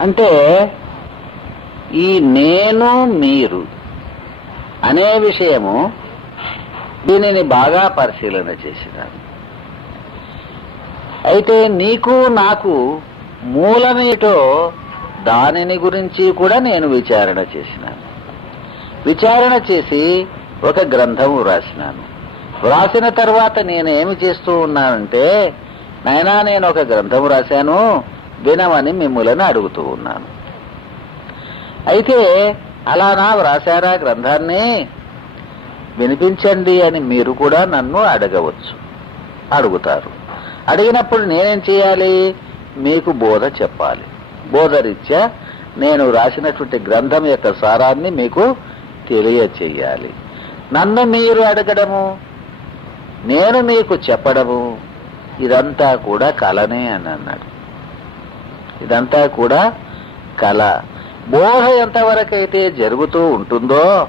అంటే ఈ నేను మీరు అనే విషయము దీనిని బాగా పరిశీలన చేసినాను అయితే నీకు నాకు మూలమేటో దానిని గురించి కూడా నేను విచారణ చేసినాను. విచారణ చేసి ఒక గ్రంథము వ్రాసినాను. వ్రాసిన తర్వాత నేను ఏమి చేస్తూ ఉన్నానంటే నాయనా నేను ఒక గ్రంథం రాశాను. వినమని మిమ్ములను అడుగుతూ ఉన్నాను. అయితే అలానా వ్రాసారా గ్రంథాన్ని? వినిపించండి అని మీరు కూడా నన్ను అడగవచ్చు. అడుగుతారు. అడిగినప్పుడు నేనేం చేయాలి? మీకు బోధ చెప్పాలి. బోధరీత్యా నేను రాసినటువంటి గ్రంథం యొక్క సారాన్ని మీకు తెలియచేయాలి. నన్ను మీరు అడగడము? నేను మీకు చెప్పడము? ఇదంతా కూడా కలనే అని అన్నాడు. ఇదంతా కూడా కళ. బోధ ఎంతవరకైతే జరుగుతూ ఉంటుందో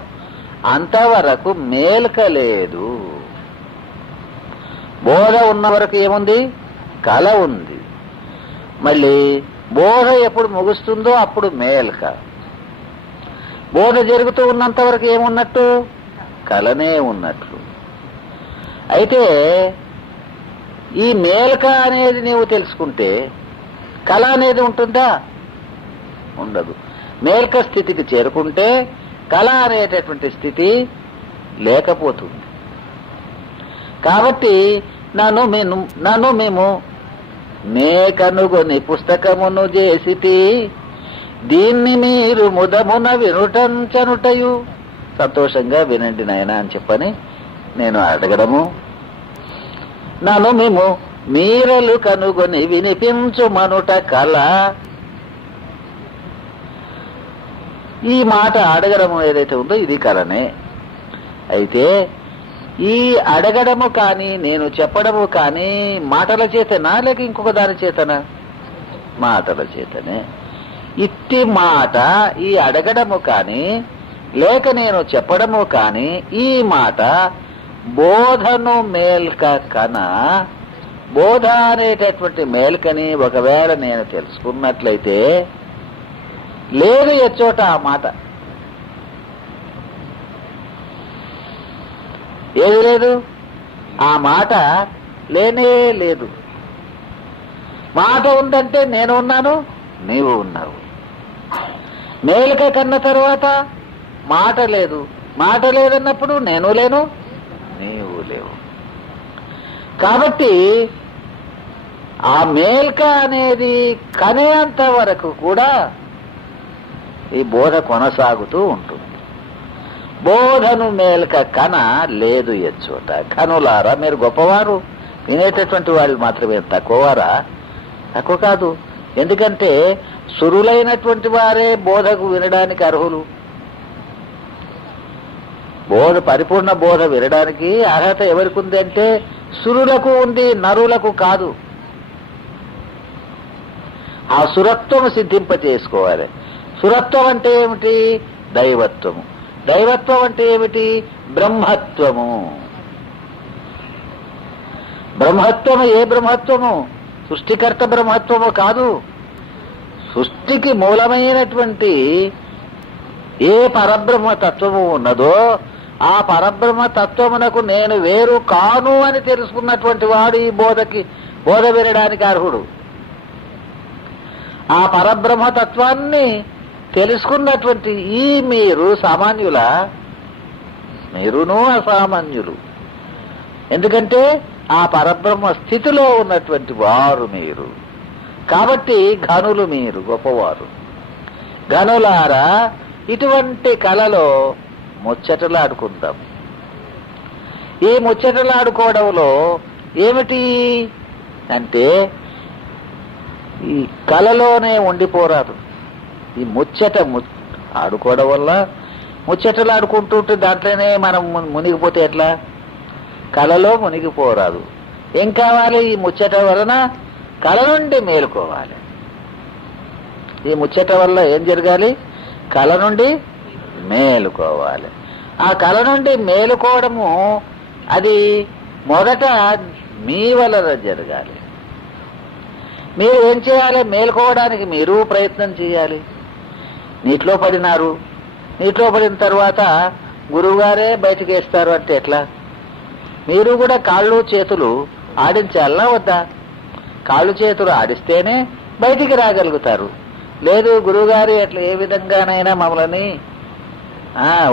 అంతవరకు మేల్క లేదు. బోధ ఉన్న వరకు ఏముంది? కళ ఉంది. మళ్ళీ బోధ ఎప్పుడు ముగుస్తుందో అప్పుడు మేల్క. బోధ జరుగుతూ ఉన్నంత వరకు ఏమున్నట్టు? కలనే ఉన్నట్లు. అయితే ఈ మేల్క అనేది నీవు తెలుసుకుంటే కళ అనేది ఉంటుందా? ఉండదు. మేల్క స్థితికి చేరుకుంటే కళ అనేటటువంటి స్థితి లేకపోతుంది. కాబట్టి నన్ను మేము నన్ను మేము నే కనుగొని పుస్తకమును చేసితి. దీన్ని మీరు ముదమున వినుటంచనుటయు సంతోషంగా వినండి నాయన అని చెప్పని నేను అడగడము. నన్ను మేము మీరలు కనుగొని వినిపించు మనుట కళ ఈ మాట అడగడము ఏదైతే ఉందో ఇది కలనే. అయితే ఈ అడగడము కానీ నేను చెప్పడము కానీ మాటల చేతనా లేక ఇంకొక దాని చేతనా? మాటల చేతనే. ఇట్టి మాట ఈ అడగడము కానీ లేక నేను చెప్పడము కానీ ఈ మాట బోధను మేల్క కన. బోధ అనేటటువంటి మేలుకని ఒకవేళ నేను తెలుసుకున్నట్లయితే లేదు ఎచ్చోట ఆ మాట. ఏది లేదు? ఆ మాట లేనే లేదు. మాట ఉందంటే నేను ఉన్నాను నీవు ఉన్నావు. మేలుక కన్న తర్వాత మాట లేదు. మాట లేదన్నప్పుడు నేను లేను నీవు లేవు. కాబట్టి ఆ మేల్క అనేది కనేంత వరకు కూడా ఈ బోధ కొనసాగుతూ ఉంటుంది. బోధను మేల్క కన లేదు ఎచ్చోట. కనులారా మీరు గొప్పవారు. వినేటటువంటి వాళ్ళు మాత్రమే తక్కువవారా? తక్కువ కాదు. ఎందుకంటే సురులైనటువంటి వారే బోధకు వినడానికి అర్హులు. బోధ పరిపూర్ణ బోధ వినడానికి అర్హత ఎవరికి ఉంది అంటే సురులకు ఉంది నరులకు కాదు. ఆ సురత్వము సిద్ధింప చేసుకోవాలి సురత్వం అంటే ఏమిటి? దైవత్వము. దైవత్వం అంటే ఏమిటి? బ్రహ్మత్వము. బ్రహ్మత్వము ఏ బ్రహ్మత్వము? సృష్టికర్త బ్రహ్మత్వము కాదు. సృష్టికి మూలమైనటువంటి ఏ పరబ్రహ్మ తత్వము ఉన్నదో ఆ పరబ్రహ్మ తత్వమునకు నేను వేరు కాను అని తెలుసుకున్నటువంటి వాడు ఈ బోధకి బోధ వినడానికి అర్హుడు. ఆ పరబ్రహ్మ తత్వాన్ని తెలుసుకున్నటువంటి ఈ మీరు సామాన్యుల మీరును అసామాన్యులు. ఎందుకంటే ఆ పరబ్రహ్మ స్థితిలో ఉన్నటువంటి వారు మీరు. కాబట్టి ఘనులు మీరు గొప్పవారు. ఘనులారా ఇటువంటి కళలో ముచ్చటలాడుకుందాం. ఈ ముచ్చటలాడుకోవడంలో ఏమిటి? అంటే ఈ కలలోనే ఉండిపోరాదు. ఈ ముచ్చట ము- ఆడుకోవడం వల్ల ముచ్చటలు ఆడుకుంటుంటే దాంట్లోనే మనం మునిగిపోతే ఎట్లా? కళలో మునిగిపోరాదు. ఏం కావాలి? ఈ ముచ్చట వలన కళ నుండి మేలుకోవాలి. ఈ ముచ్చట వల్ల ఏం జరగాలి? కళ నుండి మేలుకోవాలి. ఆ కళ నుండి మేలుకోవడము అది మొదట మీ వలన జరగాలి. మీరు ఏం చేయాలి? మేలుకోవడానికి మీరు ప్రయత్నం చేయాలి. నీటిలో పడినారు. నీటిలో పడిన తర్వాత గురువుగారే బయటికి వేస్తారు అంటే ఎట్లా? మీరు కూడా కాళ్ళు చేతులు ఆడించాలనా వద్దా? కాళ్ళు చేతులు ఆడిస్తేనే బయటికి రాగలుగుతారు. లేదు గురువుగారు ఎట్లా ఏ విధంగానైనా మమ్మల్ని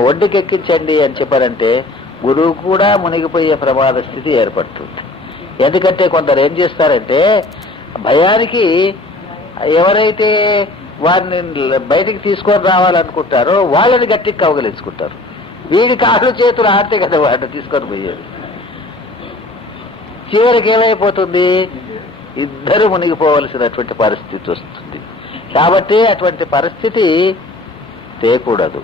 ఒడ్డుకెక్కించండి అని చెప్పారంటే గురువు కూడా మునిగిపోయే ప్రమాద స్థితి ఏర్పడుతుంది. ఎందుకంటే కొందరు ఏం చేస్తారంటే భయానికి ఎవరైతే వారిని బయటికి తీసుకొని రావాలనుకుంటారో వాళ్ళని గట్టికి కవగలించుకుంటారు వీడి కాళ్ళు చేతులు ఆడితే కదా వాడిని తీసుకొని పోయేది. చివరికి ఏమైపోతుంది? ఇద్దరు మునిగిపోవలసినటువంటి పరిస్థితి వస్తుంది. కాబట్టి అటువంటి పరిస్థితి తేకూడదు.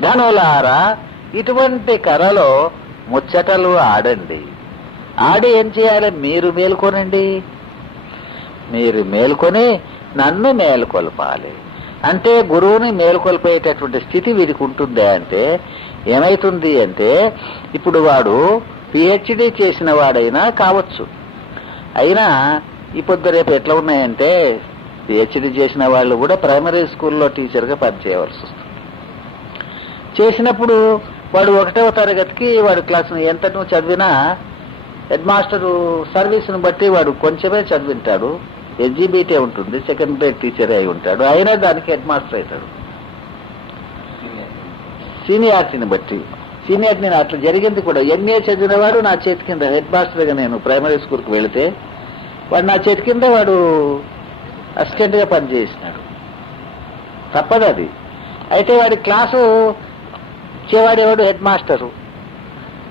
ధనులారా ఇటువంటి కరలో ముచ్చటలు ఆడండి. ఆడి ఏం చేయాలి? మీరు మేల్కొనండి. మీరు మేల్కొని నన్ను మేల్కొల్పాలి. అంటే గురువుని మేల్కొల్పేటటువంటి స్థితి వీరికి ఉంటుందా అంటే ఏమైతుంది అంటే ఇప్పుడు వాడు పిహెచ్డి చేసిన వాడైనా కావచ్చు. అయినా ఈ పొద్దు రేపు ఎట్లా ఉన్నాయంటే పిహెచ్డి చేసిన వాళ్ళు కూడా ప్రైమరీ స్కూల్లో టీచర్గా పనిచేయవలసి వస్తుంది. చేసినప్పుడు వాడు ఒకటవ తరగతికి వాడు క్లాస్ ఎంత నువ్వు చదివినా హెడ్ మాస్టరు సర్వీస్ను బట్టి వాడు కొంచెమే చదివింటాడు. ఎస్జీబీటీ ఉంటుంది సెకండ్ గ్రేడ్ టీచర్ అయి ఉంటాడు. అయినా దానికి హెడ్ మాస్టర్ అవుతాడు. సీనియారిటీని బట్టి. సీనియారిటీ నేను అట్లా జరిగింది కూడా. ఎంఏ చదివినవాడు నా చేతి కింద హెడ్ మాస్టర్గా నేను ప్రైమరీ స్కూల్కి వెళితే వాడు నా చేతి కింద వాడు అసిస్టెంట్గా పనిచేసినాడు. తప్పదు అది. అయితే వాడి క్లాసు ఇచ్చేవాడేవాడు హెడ్ మాస్టరు.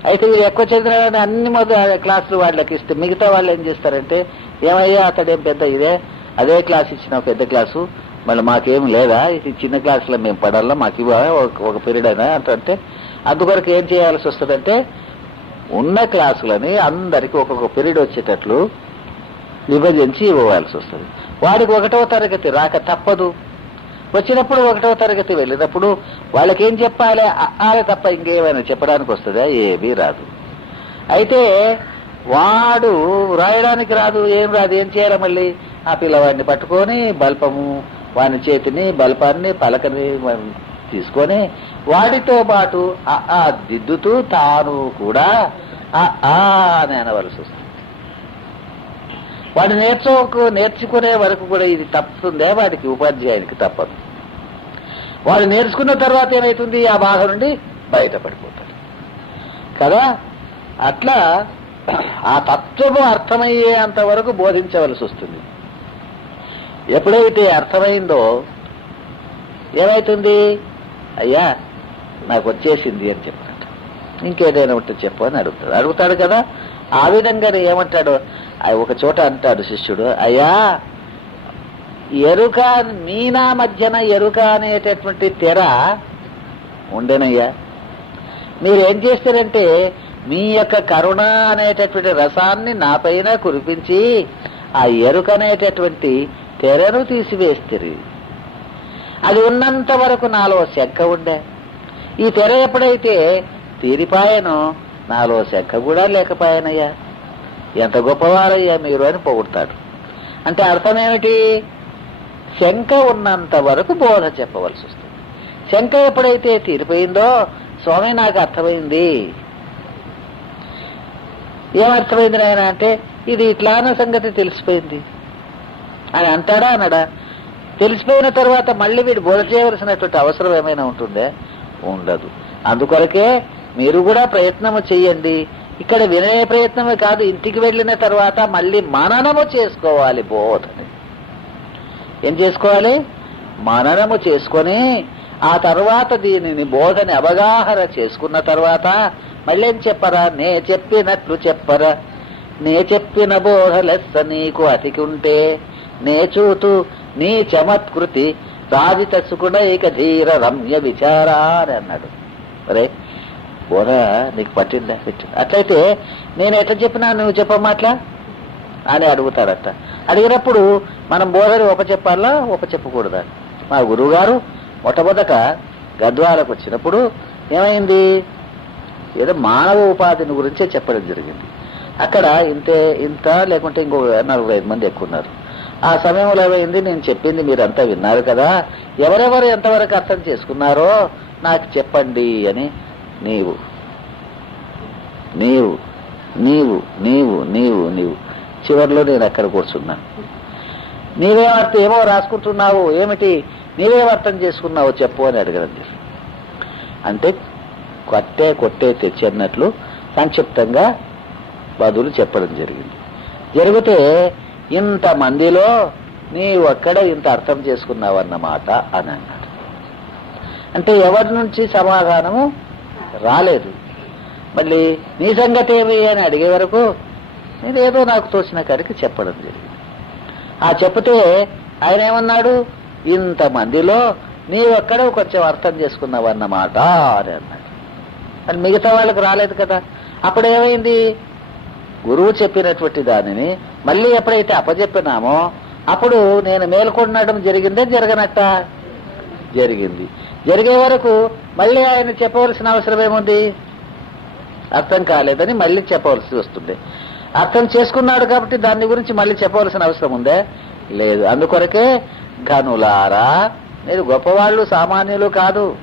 అయితే ఎక్కువ చదివిన అన్ని మొదలు క్లాసులు వాళ్ళకి ఇస్తే మిగతా వాళ్ళు ఏం చేస్తారంటే ఏమయ్యా అక్కడేం పెద్ద ఇదే? అదే క్లాస్ ఇచ్చిన పెద్ద క్లాసు. మళ్ళీ మాకేం లేదా? ఇది చిన్న క్లాసులో మేము పడాలా? మాకు ఇవ్వ ఒక- ఒక పీరియడ్ అయినా అంటే అందుకొరకు ఏం చేయాల్సి వస్తుందంటే ఉన్న క్లాసులని అందరికి ఒక్కొక్క పీరియడ్ వచ్చేటట్లు విభజించి ఇవ్వవలసి వస్తుంది. వాడికి ఒకటవ తరగతి రాక తప్పదు. వచ్చినప్పుడు ఒకటవ తరగతి వెళ్ళినప్పుడు వాళ్ళకి ఏం చెప్పాలి అలా తప్ప ఇంకేమైనా చెప్పడానికి వస్తుందా? ఏమీ రాదు. అయితే వాడు రాయడానికి రాదు ఏం రాదు ఏం చేయాలి మళ్ళీ? ఆ పిల్లవాడిని పట్టుకొని బల్పము వాని చేతిని బల్పాన్ని పలకని మనం తీసుకొని వాడితో పాటు ఆ దిద్దుతూ తాను కూడా ఆ అని అనవలసి వస్తుంది. వాడు నేర్చుకు నేర్చుకునే వరకు కూడా ఇది తప్పుతుందే వాడికి ఉపాధ్యాయునికి తప్పదు. వాడు నేర్చుకున్న తర్వాత ఏమైతుంది? ఆ బాధ నుండి బయటపడిపోతాడు. కదా? అట్లా ఆ తత్వము అర్థమయ్యేంత వరకు బోధించవలసి వస్తుంది. ఎప్పుడైతే అర్థమైందో ఏమైతుంది? అయ్యా నాకు వచ్చేసింది అని చెప్పాడు. ఇంకేదైనా ఉంటే చెప్పు అని అడుగుతాడు. అడుగుతాడు కదా? ఆ విధంగానే ఏమంటాడు? ఒక చోట అంటాడు శిష్యుడు అయ్యా ఎరుక మీనా మధ్యన ఎరుక అనేటటువంటి తెర ఉండేనయ్యా. మీరు ఏం చేస్తారంటే మీ యొక్క కరుణ అనేటటువంటి రసాన్ని నాపైన కురిపించి ఆ ఎరుక అనేటటువంటి తెరను తీసివేస్తారు. అది ఉన్నంత వరకు నాలో శంక ఉండే. ఈ తెర ఎప్పుడైతే తీరిపాయనో నాలో శంక కూడా లేకపోయానయ్యా. ఎంత గొప్పవారయ్యా మీరు అని పొగుడతాడు. అంటే అర్థం ఏమిటి శంక ఉన్నంత వరకు బోధ చెప్పవలసి వస్తుంది శంక ఎప్పుడైతే తీరిపోయిందో స్వామి నాకు అర్థమైంది. ఏమర్థమైంది నాయన అంటే ఇది ఇట్లా అన్న సంగతి తెలిసిపోయింది. అని అంటాడా అనడా? తెలిసిపోయిన తర్వాత మళ్ళీ వీడు బోధ చేయవలసినటువంటి అవసరం ఏమైనా ఉంటుందే? ఉండదు. అందుకొరకే మీరు కూడా ప్రయత్నము చెయ్యండి ఇక్కడ వినే ప్రయత్నమే కాదు ఇంటికి వెళ్ళిన తర్వాత మళ్ళీ మననము చేసుకోవాలి బోధని. ఏం చేసుకోవాలి? మననము చేసుకొని ఆ తర్వాత దీనిని బోధని అవగాహన చేసుకున్న తర్వాత మళ్ళీ ఏం చెప్పరా? నే చెప్పినట్లు చెప్పరా? నే చెప్పిన బోధ లెస్స నీకు అతికి ఉంటే నే చూతూ నీ చమత్కృతి రాజిత సుకుడైక ధీర రమ్య విచారా అని అన్నాడు. అరే బోధ నీకు పట్టిందా? అట్లయితే నేను ఎట్లా చెప్పినా నువ్వు చెప్పమ్మా అట్లా అని అడుగుతాడట అడిగినప్పుడు మనం బోధని ఉపచెప్పాలా? ఉపచెప్పకూడదా? మా గురువుగారు మొట్టమొదట గద్వాలకు వచ్చినప్పుడు ఏమైంది? ఏదో మానవ ఉపాధిని గురించే చెప్పడం జరిగింది. అక్కడ ఇంతే ఇంత లేకుంటే ఇంకో నలభై ఐదు మంది ఎక్కువ ఉన్నారు ఆ సమయంలో ఏమైంది? నేను చెప్పింది మీరంతా విన్నారు కదా. ఎవరెవరు ఎంతవరకు అర్థం చేసుకున్నారో నాకు చెప్పండి అని నీవు. నీవు నీవు నీవు నీవు నీవు. చివరిలో నేను అక్కడ కూర్చున్నాను నీవేం అర్థం ఏమో రాసుకుంటున్నావు? ఏమిటి? నీవేం అర్థం చేసుకున్నావు చెప్పు అని అడగండి అంటే కొట్టే కొట్టే తెచ్చి అన్నట్లు సంక్షిప్తంగా బదులు చెప్పడం జరిగింది. జరిగితే ఇంతమందిలో నీ ఒక్కడ ఇంత అర్థం చేసుకున్నావన్నమాట అని అన్నాడు. అంటే ఎవరి నుంచి సమాధానము రాలేదు. మళ్ళీ నీ సంగతి ఏమి అని అడిగే వరకు నేనేదో నాకు తోచిన కాడికి చెప్పడం జరిగింది. ఆ చెప్తే ఆయన ఏమన్నాడు? ఇంతమందిలో నీ ఒక్కడ కొంచెం అర్థం చేసుకున్నావన్నమాట అని అన్నాడు. అని మిగతా వాళ్ళకి రాలేదు కదా. అప్పుడు ఏమైంది గురువు చెప్పినటువంటి దానిని మళ్ళీ ఎప్పుడైతే అప్పచెప్పినామో అప్పుడు నేను మేలుకొండడం జరిగిందే జరగనట్ట. జరిగింది. జరిగే వరకు మళ్ళీ ఆయన చెప్పవలసిన అవసరం ఏముంది? అర్థం కాలేదని మళ్ళీ చెప్పవలసి వస్తుంది. అర్థం చేసుకున్నాడు కాబట్టి దాని గురించి మళ్ళీ చెప్పవలసిన అవసరం ఉందే? లేదు. అందుకొరకే గనులారా మీరు గొప్పవాళ్ళు సామాన్యులు కాదు.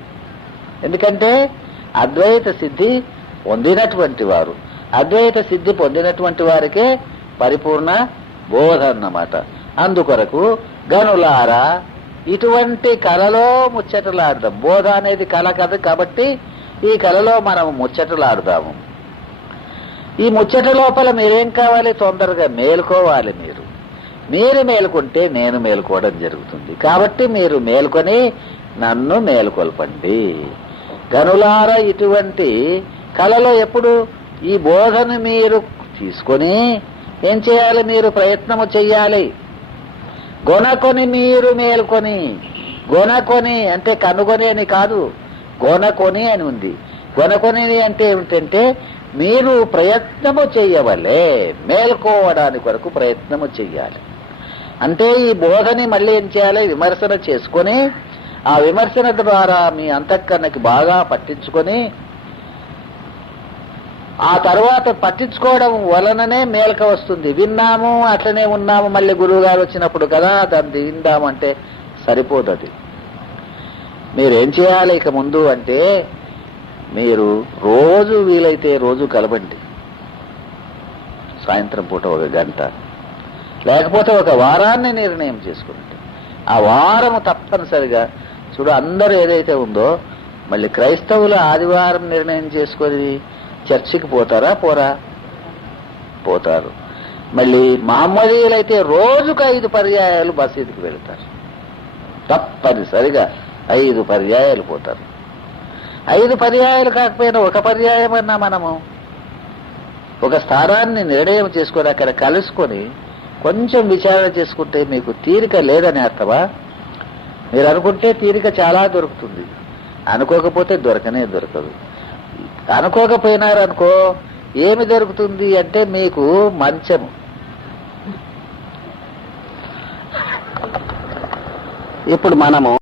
ఎందుకంటే అద్వైత సిద్ధి పొందినటువంటి వారు. అద్వైత సిద్ధి పొందినటువంటి వారికే పరిపూర్ణ బోధ అన్నమాట. అందుకొరకు గనులారా ఇటువంటి కళలో ముచ్చటలాడదాం. బోధ అనేది కళ కదా కాబట్టి ఈ కళలో మనం ముచ్చటలాడదాము. ఈ ముచ్చట లోపల మీరేం కావాలి? తొందరగా మేలుకోవాలి మీరు. మీరు మేలుకుంటే నేను మేలుకోవడం జరుగుతుంది. కాబట్టి మీరు మేల్కొని నన్ను మేలుకొల్పండి. గనులార ఇటువంటి కళలో ఎప్పుడు ఈ బోధను మీరు తీసుకొని ఏం చేయాలి? మీరు ప్రయత్నము చెయ్యాలి. గొనకొని మీరు మేల్కొని గొనకొని అంటే కనుగొని అని కాదు గొనకొని అని ఉంది. గొనకొని అంటే ఏమిటంటే మీరు ప్రయత్నము చెయ్యవలే మేల్కోవడానికి కొరకు ప్రయత్నము చెయ్యాలి. అంటే ఈ బోధని మళ్ళీ ఏం చేయాలి? విమర్శన చేసుకొని ఆ విమర్శన ద్వారా మీ అంతఃకరణకి బాగా పట్టించుకొని ఆ తర్వాత పట్టించుకోవడం వలననే మేలక వస్తుంది. విన్నాము అట్లనే ఉన్నాము మళ్ళీ గురువు గారు వచ్చినప్పుడు కదా దాన్ని విందామంటే సరిపోదు అది. మీరేం చేయాలి ఇక ముందు అంటే మీరు రోజు వీలైతే రోజు కలబండి సాయంత్రం పూట ఒక గంట. లేకపోతే ఒక వారాన్ని నిర్ణయం చేసుకుంటే. ఆ వారము తప్పనిసరిగా చూడు అందరూ ఏదైతే ఉందో మళ్ళీ క్రైస్తవులు ఆదివారం నిర్ణయం చేసుకొని చర్చికి పోతారా? పోరా. పోతారు. మళ్ళీ మహమ్మదీయులైతే రోజుకు ఐదు పర్యాయాలు మసీదుకి వెళతారు. తప్పనిసరిగా ఐదు పర్యాయాలు పోతారు. ఐదు పర్యాయాలు కాకపోయినా ఒక పర్యాయమన్నా మనము. ఒక స్థానాన్ని నిర్ణయం చేసుకొని అక్కడ కలుసుకొని కొంచెం విచారణ చేసుకుంటే మీకు తీరిక లేదని అర్థమా? మీరు అనుకుంటే తీరిక చాలా దొరుకుతుంది. అనుకోకపోతే దొరకనే దొరకదు. అనుకోకపోయినారనుకో ఏమి దొరుకుతుంది అంటే మీకు మంచము. ఇప్పుడు మనము